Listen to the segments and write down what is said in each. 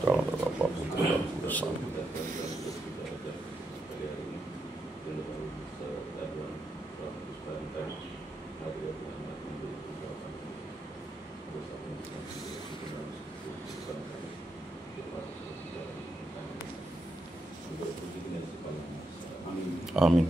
Dalam nama Bapa, Putra, dan Roh Kudus. Amin. Amin.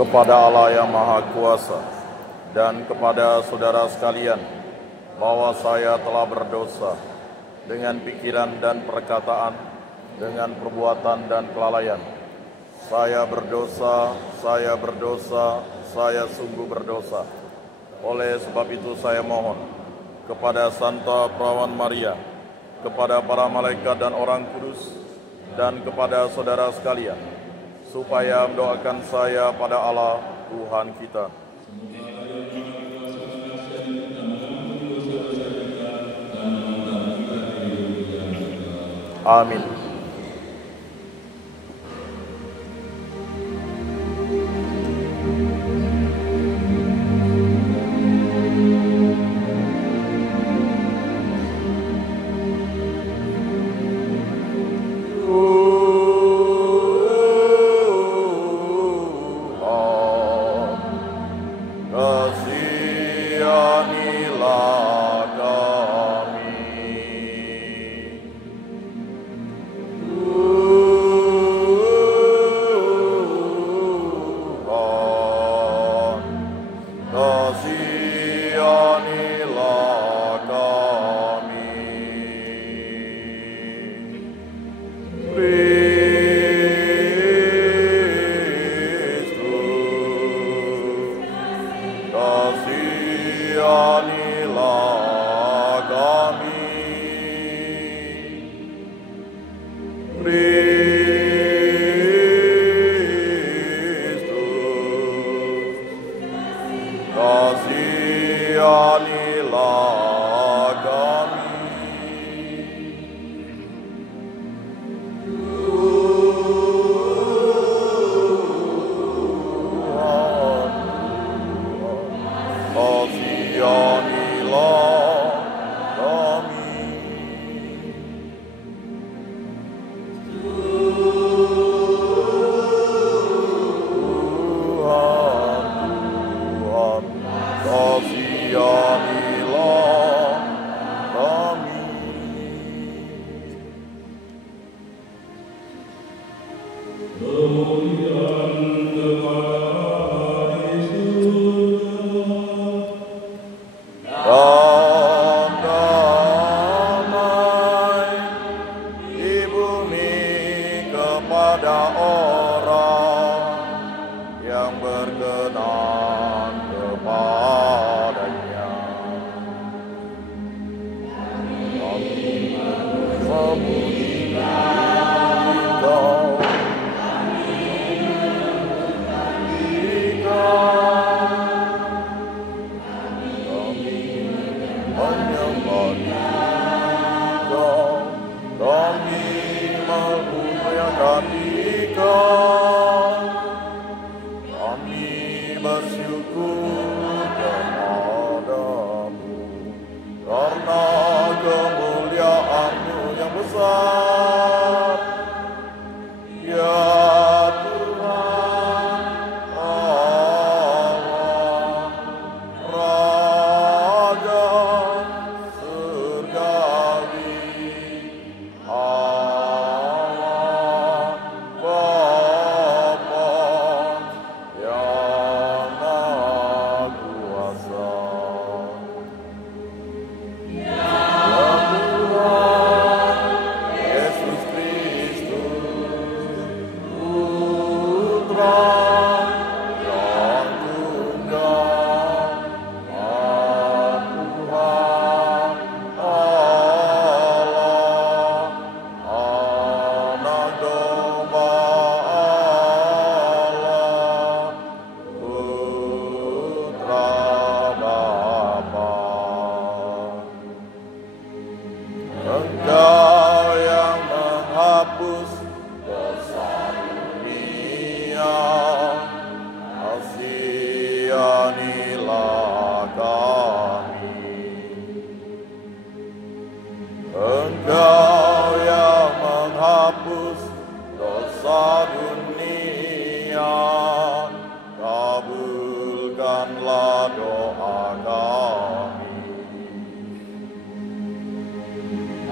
Kepada Allah yang Maha Kuasa dan kepada saudara sekalian, bahwa saya telah berdosa dengan pikiran dan perkataan, dengan perbuatan dan kelalaian. Saya berdosa, saya sungguh berdosa. Oleh sebab itu saya mohon kepada Santa Perawan Maria, kepada para malaikat dan orang kudus, dan kepada saudara sekalian, supaya mendoakan saya pada Allah Tuhan kita. Amin.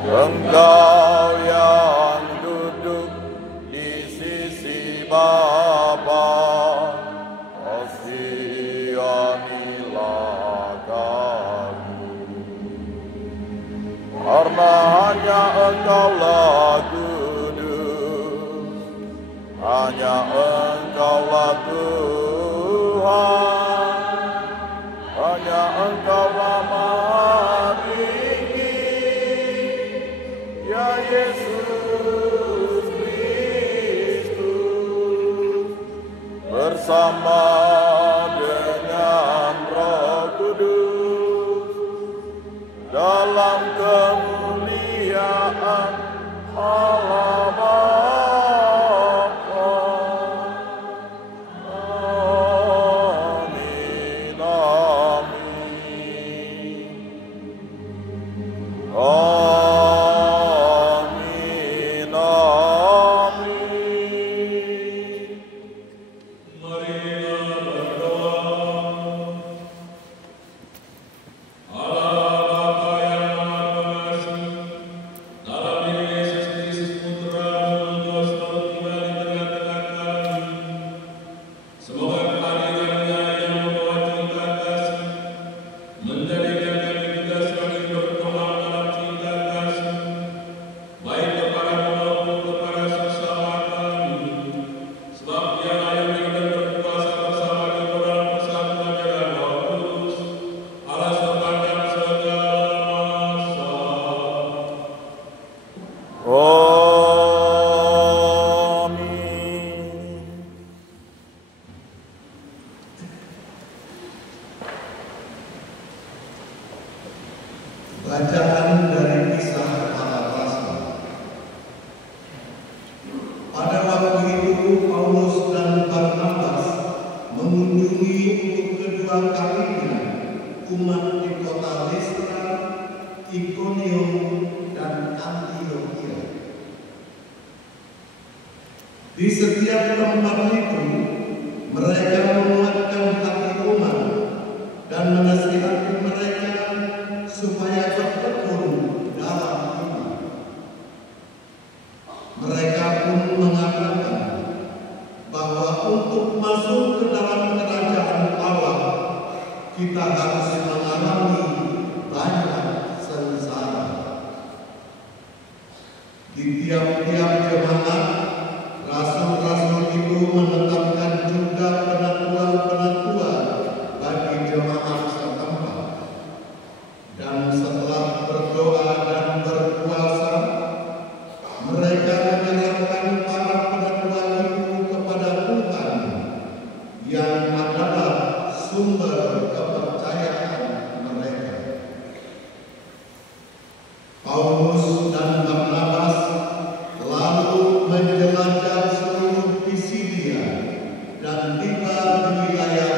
Engkau yang duduk di sisi Bapa, kasihanilah kami. Karena hanya Engkaulah kudus, hanya Engkaulah Tuhan, hanya Engkaulah Maha Tinggi, ya Yesus Kristus, bersama dengan Roh Kudus, dalam kemuliaan Bacaan dari Kisah Para Rasul. Pada waktu itu Paulus dan Barnabas mengunjungi untuk kedua kalinya umat di kota Listra, Ikonium, dan Antiokhia. Di setiap tempat itu mereka menguatkan hati umat dan menasihati mereka supaya bertekun dalam iman. Mereka pun mengatakan bahwa untuk masuk ke dalam kerajaan Allah kita harus mengalami banyak sengsara. Di tiap-tiap jemaat, rasul-rasul itu menetapkan juga penatua-penatua bagi jemaat setempat. Dan setelah berdoa dan berpuasa, mereka menyerahkan para penatua itu kepada Tuhan yang adalah sumber kepercayaan mereka. Paulus dan Barnabas lalu menjelajah seluruh Pisidia dan tiba di wilayah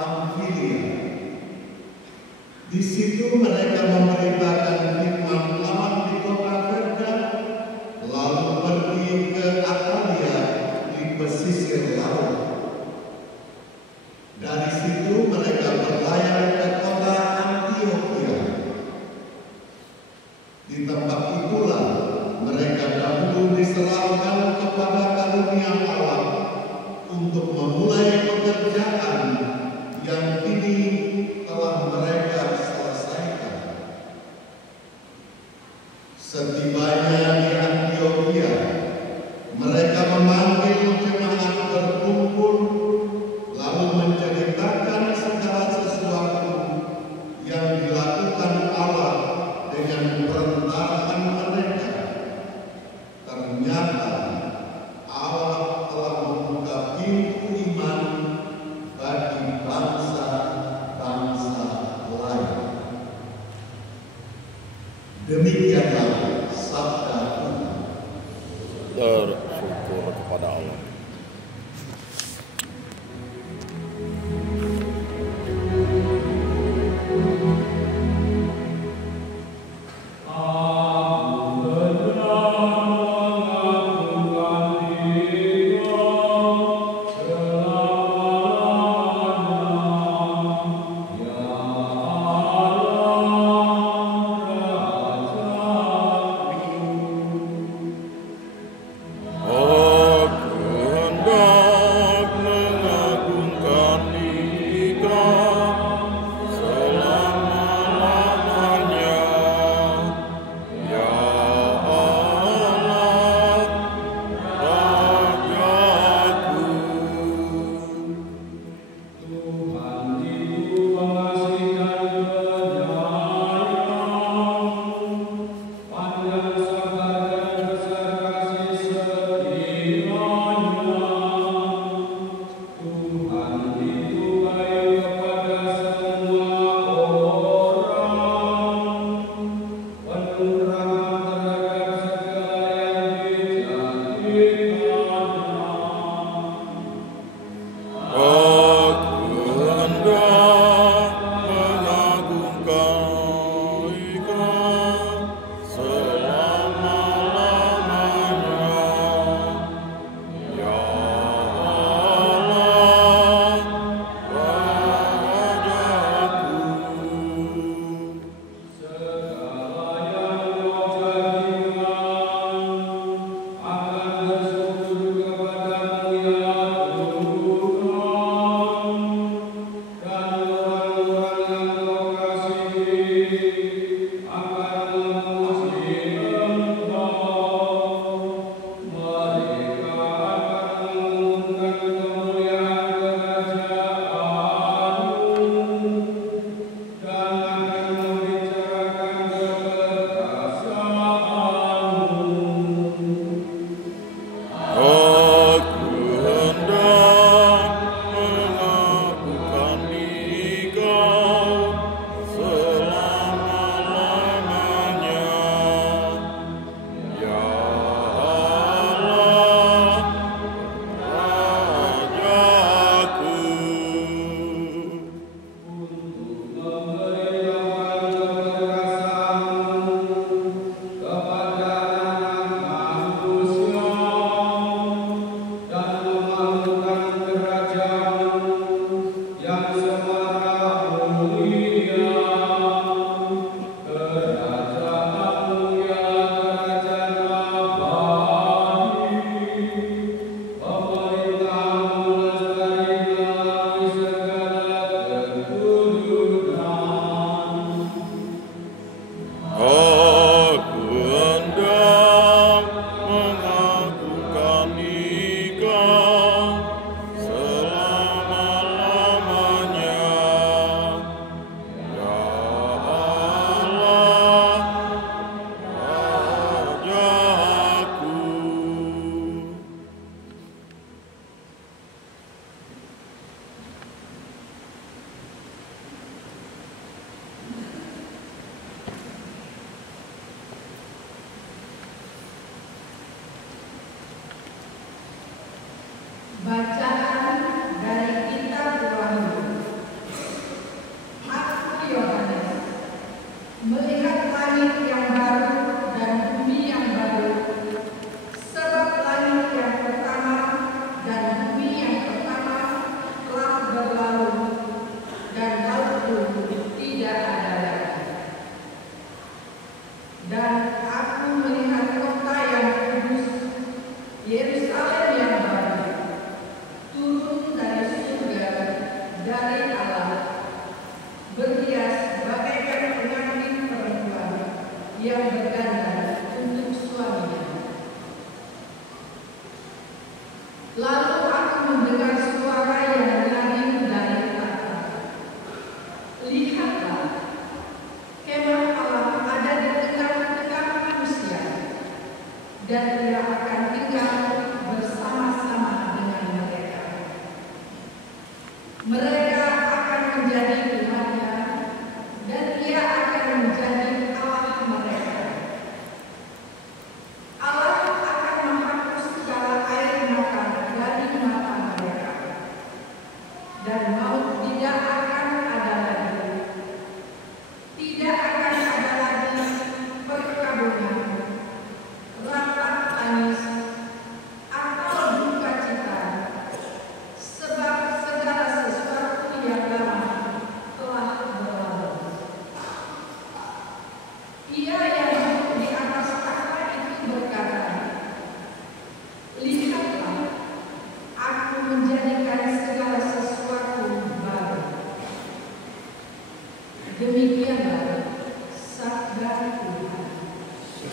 Pamfilia. Di situ mereka memberitakan firman Allah di kota Perga, lalu pergi ke Atalia di pesisir laut. Dari situ mereka berlayar ke kota Antiokhia. Di tempat itulah mereka dahulu diserahkan kepada karunia Allah untuk memulai pekerjaan yang kini telah mereka selesaikan. Setibanya di Antiokhia, mereka memanggil jemaat berkumpul, lalu menceritakan segala sesuatu yang dilakukan Allah dengan perantaraan mereka. Ternyata Allah telah membuka pintu iman bagi bangsa-bangsa lain. Demikianlah sabda Tuhan. Bersyukur kepada Allah.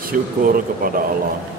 Syukur kepada Allah.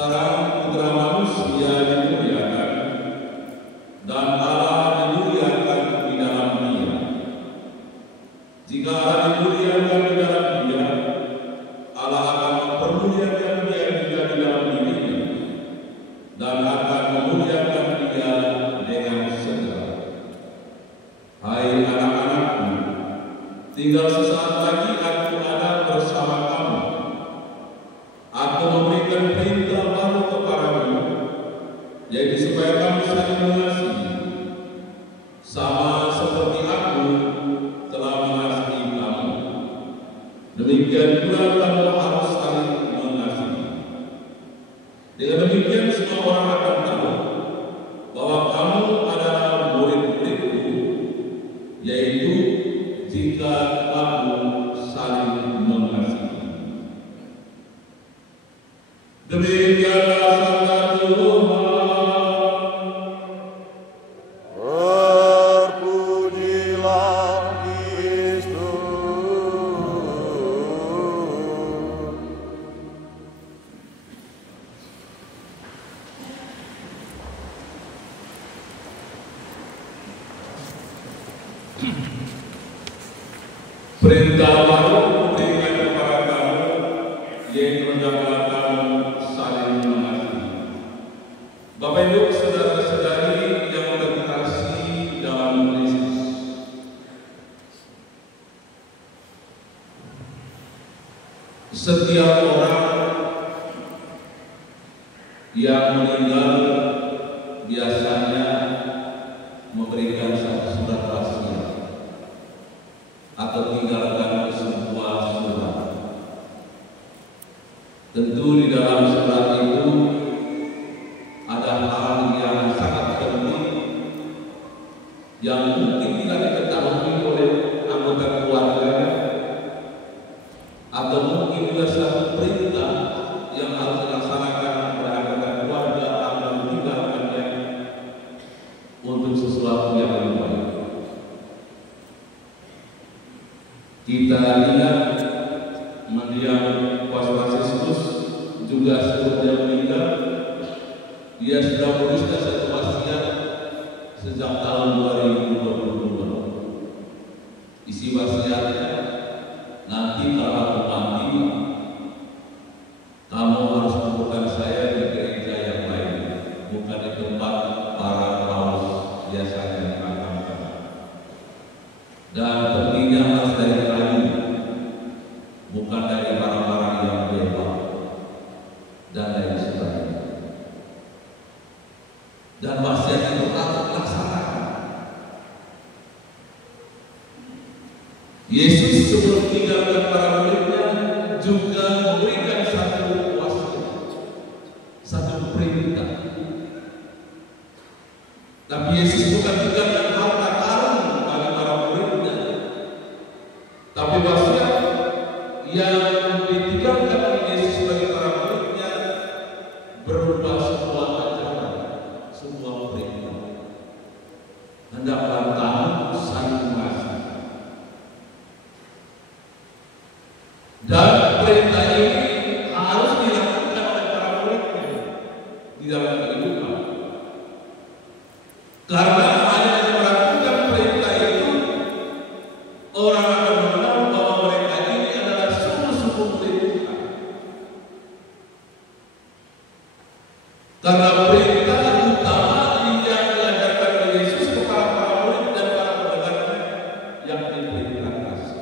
Sekarang putra manusia dimuliakan dan Allah dimuliakan di dalam dia. Jika Allah dimuliakan di dalam dia, Allah akan mempermuliakan dia juga di dalam dirinya dan akan memuliakan dia dengan segera. Hai anak-anakku, tinggal sesaat lagi aku ada bersama kamu. Aku memberikan perintah baru kepadamu, yaitu supaya kamu saling mengasihi, sama seperti aku telah mengasihi kamu. Demikian pula kamu harus saling mengasihi. Dengan demikian semua orang akan tahu bahwa kamu adalah murid-muridku, yaitu jika kamu saling mengasihi. Demikianlah sabda Tuhan. Terpujilah Kristus. Perintah baru diberikan kepada kamu, yaitu hendaklah kamu saling mengasihi. Bapak Ibu, saudara-saudari yang terkasih dalam Kristus, setiap orang yang meninggal biasanya memberikan satu surat wasiat atau tinggalkan sebuah surat. Tentu di dalam surat itu ada hal yang sangat penting yang mungkin tidak diketahui oleh anggota keluarga, atau mungkin juga satu perintah yang harus dilaksanakan oleh anggota keluarga agar meninggalkannya untuk sesuatu yang lebih baik. Kita ingat mendiang Paus Fransiskus juga sebelum meninggal, dia sudah menuliskan satu wasiat sejak tahun 2022. Isi wasiatnya, nanti kalau aku mati, kamu harus kuburkan saya di gereja yang lain, bukan di tempat para paus biasanya dimakamkan. Dan perginya harus dari kayu, bukan dari barang-barang yang mewah, dan lain sebagainya. Dan wasiat itu harus dilaksanakan. Yesus sebelum meninggalkan para muridnya juga memberikan satu wasiat, satu perintah. Tapi Yesus bukan tinggalkan harta karun bagi para muridnya, tapi wasiat yang ditinggalkan oleh Yesus bagi para muridnya berupa sebuah ajaran, sebuah perintah. Hendaklah kamu saling mengasihi. Dan perintah ini harus dilakukan oleh para muridnya di dalam kehidupan. Karena hanya dengan melakukan perintah itu, orang akan mengenal bahwa mereka ini adalah sungguh-sungguh murid Tuhan. Karena perintah utama yang diajarkan oleh Yesus kepada para murid dan para pendengarnya yang diperintah kasih.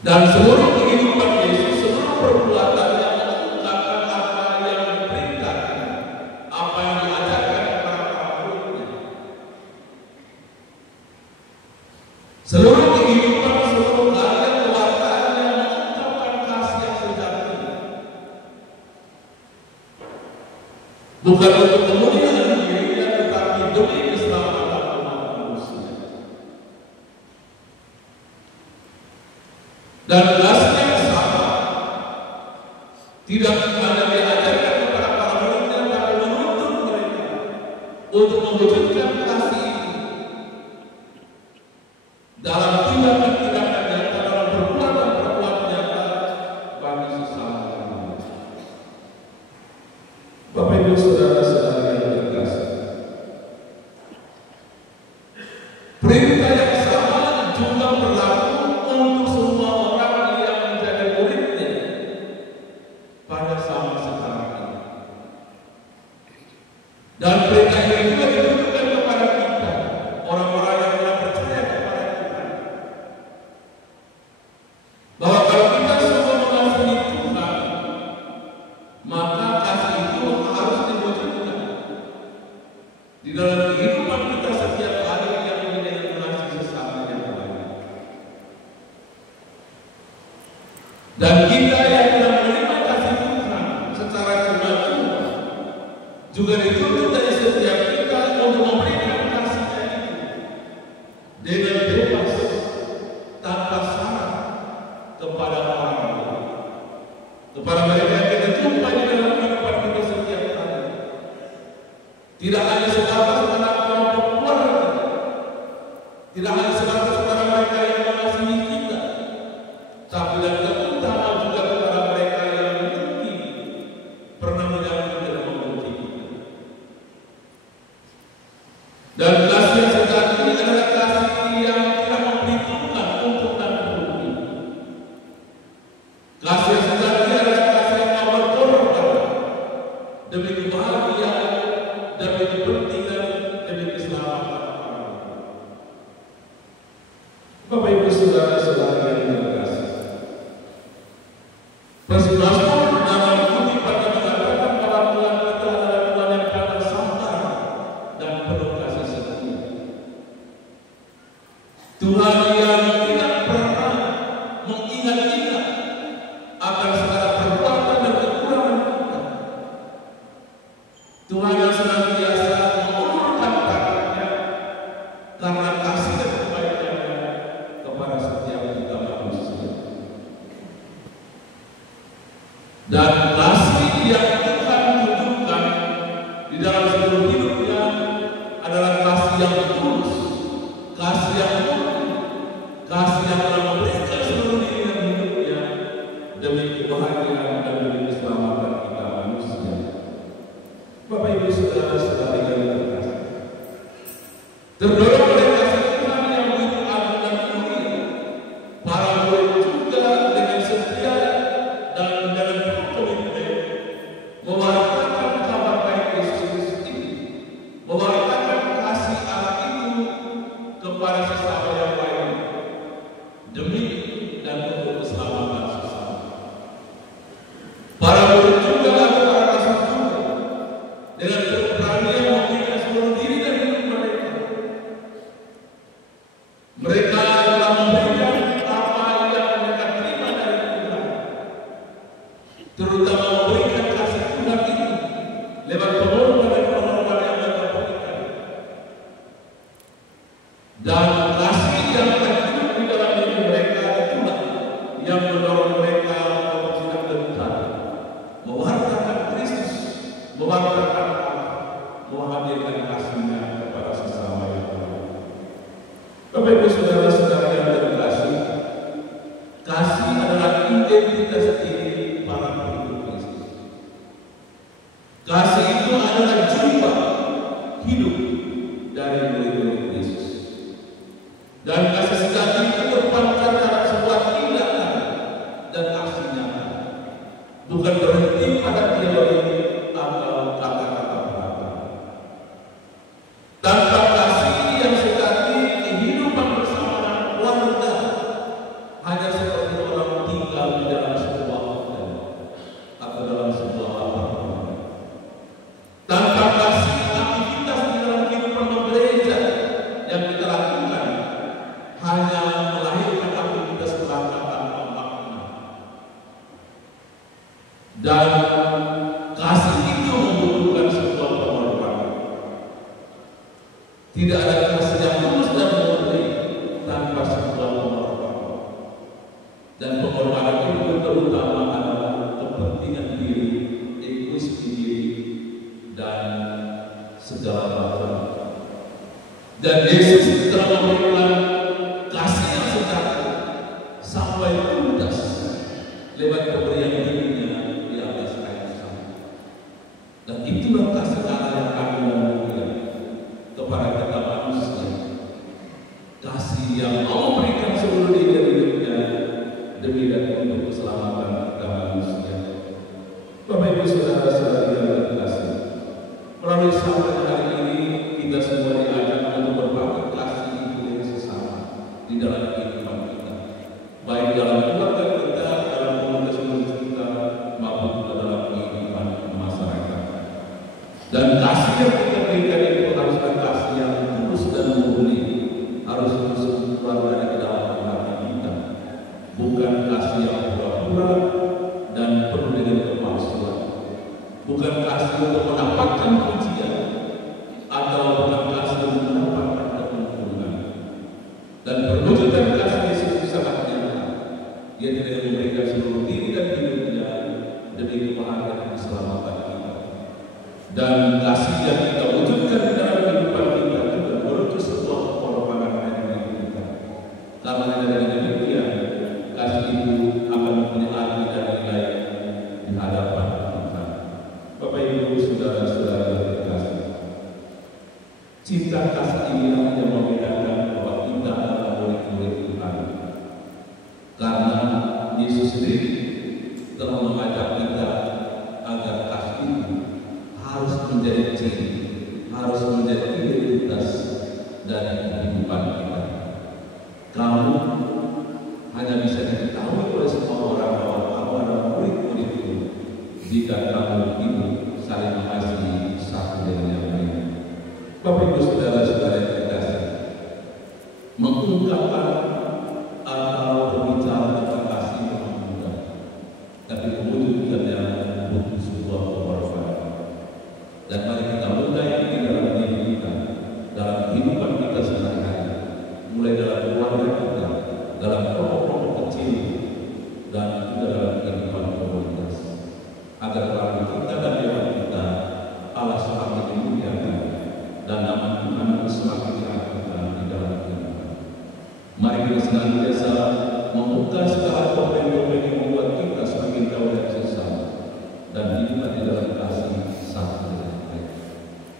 Dan seluruh kehidupan Yesus, seluruh perbuatannya mengungkapkan apa yang diperintahkan, apa yang diajarkan kepada para muridnya. Seluruh kehidupan, seluruh karya kewartaannya mengungkapkan kasih yang sejati. Bukan untuk kemuliaan dirinya, tetapi demi keselamatan umat manusia. Dan tugasnya sama, tidak hanya diajarkan kepada para muridnya, tapi menuntut mereka untuk mewujudkan kasih ini dalam tindakan-tindakan nyata, dalam perbuatan-perbuatan nyata Dan kita yang telah menerima kasih Tuhan secara cuma-cuma juga dituntut dari setiap kita untuk memberikan kasihnya itu dengan bebas, tanpa syarat kepada orang lain, kepada mereka yang kita jumpa di dalam kehidupan kita setiap hari. Tidak hanya sebatas pada kelompok keluarga, tidak hanya sebatas pada mereka yang mengasihi kita, tapi dan terutama juga kepada mereka yang mungkin pernah menyakiti dan membenci kita. Dan kasih yang sejati adalah kasih yang tidak memperhitungkan untung dan rugi. Kasih yang sejati adalah kasih yang mau berkorban demi kebahagiaan, demi kepentingan, demi keselamatan orang. Bapak Ibu Saudara-saudara yang terkasih, Mazmur dalam kutip pada mengatakan bahwa Tuhan kita adalah Tuhan yang pandai sabar dan penuh kasih setia. Tuhan yang tidak pernah mengingat-ingat akan segala perbuatan dan kekurangan kita. Tuhan yang senantiasa mengulurkan tangannya karena kasih dan kebaikannya kepada setiap kita manusia. Dan kasih yang Tuhan tunjukkan di dalam seluruh hidupnya adalah kasih yang tulus, kasih yang murni, kasih yang telah memberikan seluruh diri dan hidupnya demi kebahagiaan dan demi keselamatan kita manusia. Bapak Ibu Saudara-saudari yang terkasih, terdorong oleh kasih Tuhan yang begitu agung dan mulia, para murid juga dengan setia dan dengan penuh komitmen mewartakan kabar baik Yesus Kristus ini, mewartakan kasih Allah itu kepada sesama yang lain demi dan untuk keselamatan sesama. Para murid juga dan para rasul juga dengan keberanian memberikan seluruh diri dan hidup mereka. Mereka telah memberikan apa yang mereka terima dari Tuhan, terutama memberikan kasih Tuhan itu lewat pengorbanan dan pengorbanan yang mereka berikan. Dan kasih yang terhidup di dalam diri mereka itulah yang mendorong mereka untuk tidak gentar mewartakan Kristus, mewartakan Allah, menghadirkan kasih-Nya kepada sesama yang lain. Bapak Ibu Saudara-saudara yang terkasih, kasih adalah identitas diri para pengikut Kristus. Kasih itu adalah jiwa hidup dari murid-murid Kristus. Dan kasih sejati itu terpancar dalam sebuah tindakan dan aksi nyata, bukan berhenti pada teori atau kata-kata belaka. Tanpa kasih yang sejati, kehidupan bersama keluarga hanya seperti orang tinggal di dalam sebuah hotel atau dalam sebuah apartemen. Tanpa kasih, aktivitas di dalam kehidupan gereja yang kita lakukan hanya melahirkan aktivitas belaka tanpa makna. Dan kasih itu membutuhkan sebuah pengorbanan. Tidak ada kasih yang tulus dan murni tanpa sebuah pengorbanan. Dan pengorbanan itu terutama adalah kepentingan diri, egois diri, dan segala macam. Dan Yesus telah memberikan kasih yang sejati sampai tuntas lewat pemberian dirinya di atas kayu salib. Dan itulah kasih Allah yang agung dan mulia kepada kita manusia. Kasih yang mau memberikan seluruh diri dan hidupnya demi dan untuk keselamatan kita manusia. Bapak Ibu Saudara-saudari yang terkasih, melalui sabda hari ini kita semua diajak untuk berbagi kasih itu dengan sesama di dalam kehidupan kita, baik dalam keluarga kita, dalam komunitas kita, maupun juga dalam kehidupan masyarakat. Dan kasih yang kita berikan itu harus kasih yang tulus dan murni, harus terus keluar dari dalam hati kita, bukan kasih yang pura-pura, nilai dan nilai di hadapan Tuhan. Bapak Ibu, saudara-saudara yang terkasih, cinta kasih inilah yang membedakan bahwa kita adalah murid-murid Tuhan. Karena Yesus sendiri telah mengajak kita agar kasih itu harus menjadi ciri, harus menjadi identitas dari kehidupan kita. Kamu hanya bisa diketahui oleh semua orang bahwa kamu adalah murid-muridku jika kamu hidup saling mengasihi satu dengan yang lain. Bapak Ibu saudara-saudara yang terkasih, mengungkapkan atau berbicara tentang kasih memang mudah, tapi mewujudkannya butuh sebuah pengorbanan. Dan mari kita mulai di dalam diri kita, dalam kehidupan kita sehari-hari, mulai dalam keluarga kita, dalam kelompok kecil, dan juga dalam kehidupan komunitas, agar lalu kita dan Dewa kita Allah semakin dimuliakan dan nama Tuhan semakin diangkat di dalam kehidupan. Mari kita senantiasa membuka segala topeng-topeng yang membuat kita semakin jauh dari sesama dan hidup di dalam kasih satu dengan lain.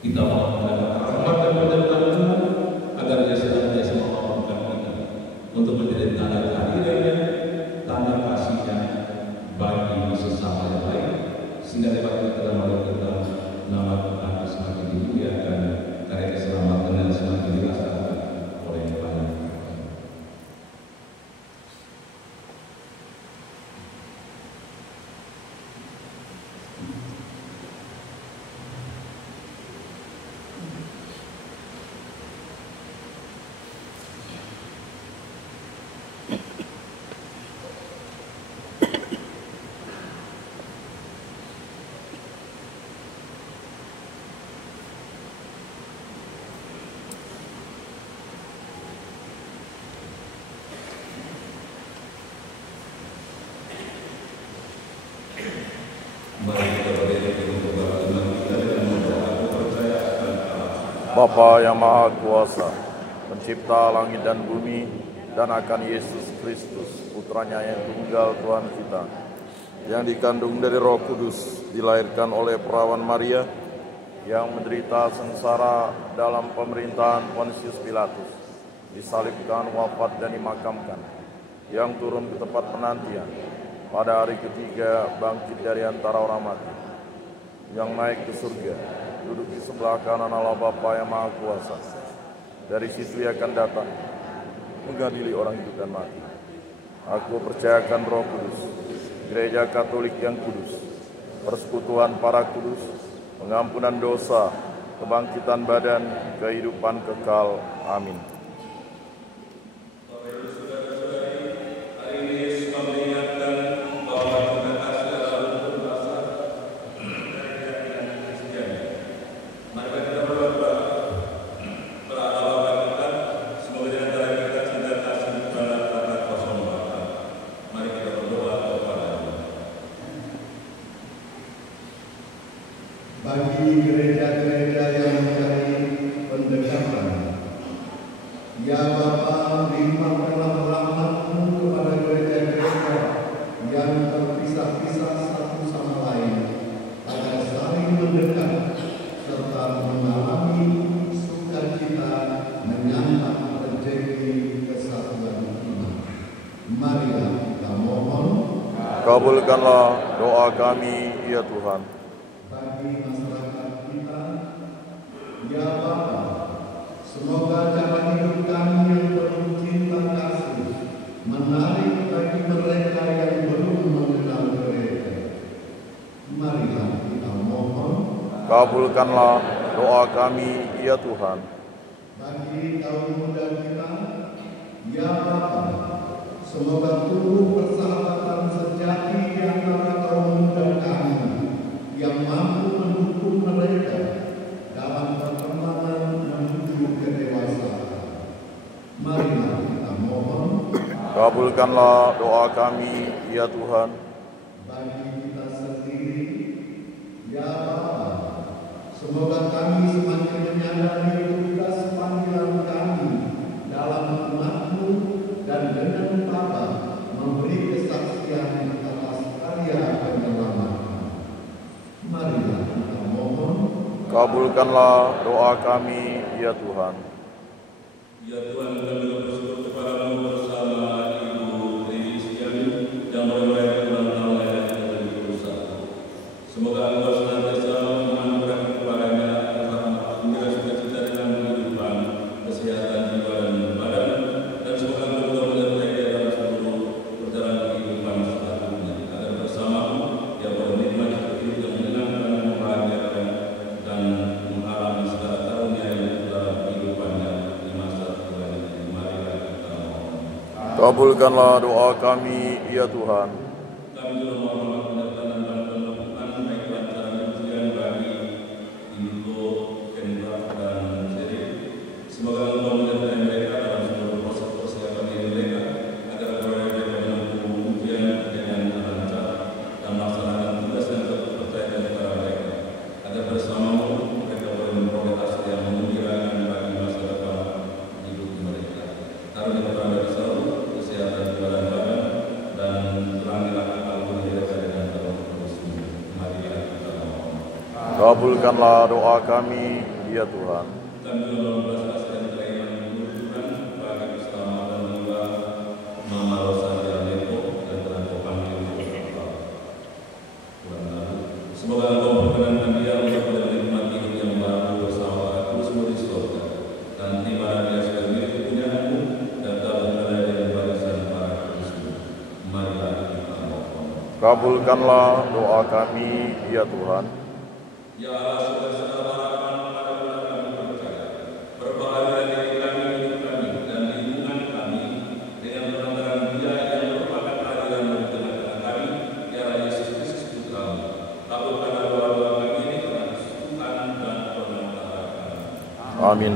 Kita mohon rahmat dan pertolongan Tuhan agar Dia senantiasa memampukan kita untuk menjadi tanda kehadirannya, tanda kasihnya bagi sesama yang lain, sehingga dapat kita melakukan nama Tuhan semakin dimuliakan, karya keselamatan dan semakin dirasakan oleh banyak. Bapa yang Maha Kuasa, pencipta langit dan bumi, dan akan Yesus Kristus, putranya yang tunggal Tuhan kita, yang dikandung dari Roh Kudus, dilahirkan oleh perawan Maria, yang menderita sengsara dalam pemerintahan Pontius Pilatus, disalibkan, wafat dan dimakamkan, yang turun ke tempat penantian, pada hari ketiga bangkit dari antara orang mati, yang naik ke surga, duduk di sebelah kanan Allah Bapa yang Maha Kuasa. Dari situ Ia akan datang mengadili orang hidup dan mati. Aku percayakan Roh Kudus, Gereja Katolik yang kudus, persekutuan para kudus, pengampunan dosa, kebangkitan badan, kehidupan kekal. Amin. Bagi gereja-gereja yang mencari pendekatan, ya Bapa, limpahkanlah rahmat-Mu kepada gereja-gereja yang terpisah-pisah satu sama lain, agar saling mendekat serta mengalami sukacita menyantap rezeki kesatuan iman. Marilah kita mohon. Kabulkanlah doa kami, ya Tuhan. Bagi masyarakat kita, ya Bapa, semoga cara hidup kami yang penuh cinta kasih menarik bagi mereka yang belum mengenal gereja. Marilah kita mohon. Kabulkanlah doa kami, ya Tuhan. Bagi kaum muda kita, ya Bapa, semoga tumbuh persahabatan sejati di antara kaum muda kami, yang mampu mendukung mereka dalam perkembangan menuju kedewasaan. Marilah kita mohon. Kabulkanlah doa kami, ya Tuhan. Bagi kita sendiri, ya Bapa, semoga kami semakin menyadari tugas panggilan kami dalam umat-Mu dan dengan tabah memberi kesaksian atas Kabulkanlah doa kami, ya Tuhan. Ya Tuhan, kami bersyukur kepadamu bersama Ibu Tri Istiani yang merayakan ulang tahun lahirnya ke-71. Semoga Engkau senantiasa menganugerahkan kepadanya rahmat, gembira, sukacita dengan kehidupan, kesehatan jiwa dan badan, dan semoga Engkau juga menyertai dia dalam seluruh perjalanan kehidupan selanjutnya, agar bersamamu dia boleh menikmati hidup yang menyenangkan, membahagiakan, dan mengalami segala karunia yang dalam kehidupannya di masa tuanya. Marilah kita mohon. Kabulkanlah doa kami, ya Tuhan. Kami juga mohon penyertaan dan pengembangan baik lancaran ujian bagi Indo, Kendra, dan Seri. Semoga Engkau menyertai mereka dalam seluruh proses persiapan diri mereka, agar mereka menempuh ujian dengan lancar dan melaksanakan tugas yang terpercayakan kepada mereka, agar bersamamu mereka boleh memperoleh hasil yang menggembirakan bagi masa depan hidup mereka. Karunia kepada mereka selalu kesehatan jiwa dan badan, dan terangilah akal budi mereka dengan terus-menerus. Marilah kita mohon. Kabulkanlah doa kami, ya Tuhan. Kami juga belas kasihan kelahiran Tuhan bagi keselamatan jiwa Mama Rosalia Lepo dan telah Kau panggil beberapa bulan lalu. Semoga Engkau memperkenankan dia untuk boleh menikmati hidup yang baru bersama para kudusmu di surga, dan terima dia sebagai milik kepunyaanmu, dan tabungkanlah dia dengan barisan para kudusmu. Marilah kita mohon. Kabulkanlah doa kami, ya Tuhan. Ya Allah, segala harapan pada bulan kami percaya, berbahagia diri kami, hidup kami, dan lingkungan kami dengan pelanggaran Dia yang merupakan kehadiran di tengah-tengah kami, ialah Yesus Kristus Putramu. Kabulkanlah doa-doa kami ini karena kesukaan dan pemerintahan kami. Amin.